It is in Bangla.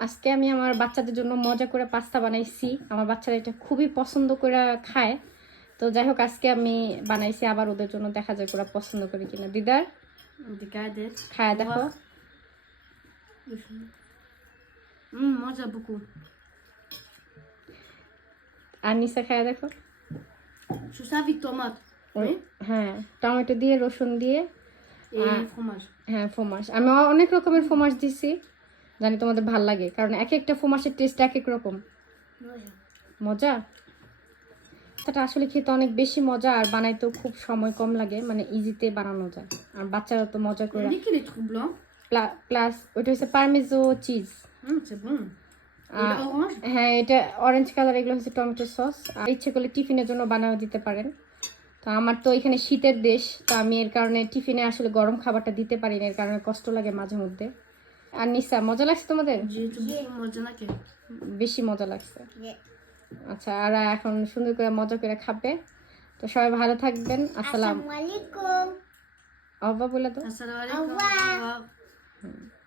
আজকে আমি আমার বাচ্চাদের জন্য মজা করে পাস্তা বানাইছি। আমার বাচ্চারা এটা খুবই পছন্দ করে খায়। তো যাই হোক আজকে আমি বানাইছি, আবার ওদের জন্য দেখা যায় ওরা পছন্দ করে কিনা। দিদার খায় দেখো। মজা বুকু। আর নিচে খায় দেখো। সুসাবি টমাট। হ্যাঁ, টমেটো দিয়ে, রসুন দিয়ে। ফ্রোমাজ। হ্যাঁ, ফ্রোমাজ। আমি অনেক রকমের ফ্রোমাজ দিছি, জানি তোমাদের ভাল লাগে, কারণ এক একটা ফ্রোমাজের টেস্ট এক এক রকম। মজা এটা আসলে খেতে অনেক বেশি মজা, আর বানাইতেও খুব সময় কম লাগে, মানে ইজিতে বানানো যায়। আর বাচ্চারা তো মজা করে। প্লাস ওইটা হচ্ছে পারমেজো চিজ। হ্যাঁ, এটা অরেঞ্জ কালার, এগুলো হচ্ছে টমেটো সস। আর ইচ্ছে করলে টিফিনের জন্য বানাও দিতে পারেন। তো আমার তো এখানে শীতের দেশ, তো আমি এর কারণে টিফিনে আসলে গরম খাবারটা দিতে পারি না, এর কারণে কষ্ট লাগে মাঝে মধ্যে। আর নিসা, মজা লাগছে তোমাদের? বেশি মজা লাগছে। আচ্ছা, আর এখন সুন্দর করে মজা করে খাবে। তো সবাই ভালো থাকবেন। আসসালামু আলাইকুম। আব্বা বলে দাও। আসসালামু আলাইকুম।